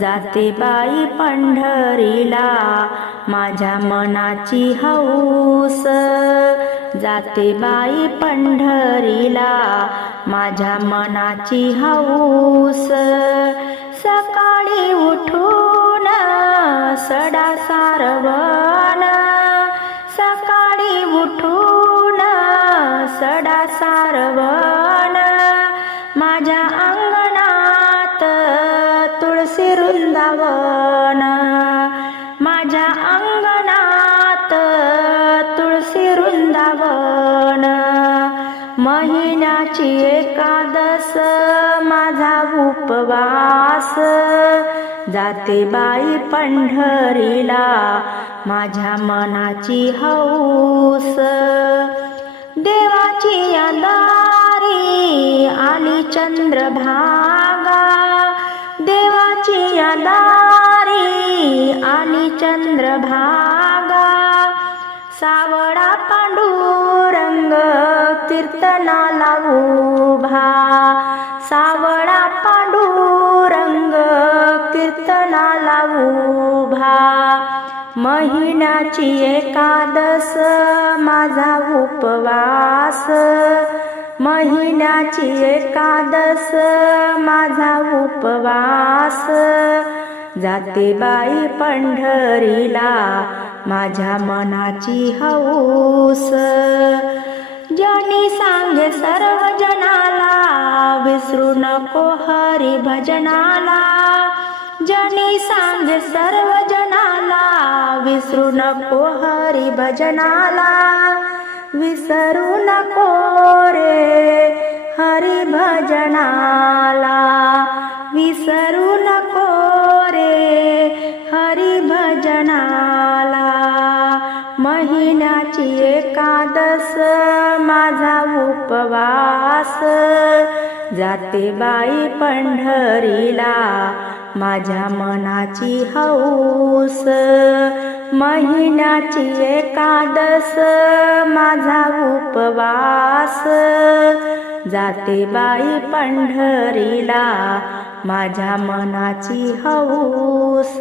जाते बाई पंढरीला. माझ्या मनाची हौस. जाते बाई पंढरीला. माझ्या मनाची हौस. सकाळी उठून सडा सारवण. सकाळी उठून सडा सारवण. तुळशी रुंदावन माझ्या अंगणात तुळशी रुंदावन महिन्याची एकादस माझा उपवास. जाते बाई पंढरीला माझ्या मनाची हौस. देवाची दारी आली चंद्रभागा. देवाची दारी आली चंद्रभागा सावळा पांडुरंग कीर्तनाला उभा. सावळा पांडुरंग कीर्तनाला उभा. महिन्याची एकादस माझा उपवास. महिन्याची एकादस माझा उपवास. जाते बाई पंढरीला माझ्या मनाची हौस. ज्यानी सांगे सर्व जनाला विसरू नको हरी भजनाला ज्यानी सांगे सर्व जनाला विसरू नको हरी भजनाला विसरू नको विसरू नको रे हरी भजनाला महिन्याची एकादस माझा उपवास. जाते बाई पंढरीला माझ्या मनाची हौस. महिन्याची एकादस माझा उपवास. जाते बाई पंढरीला. माझ्या मनाची हौस.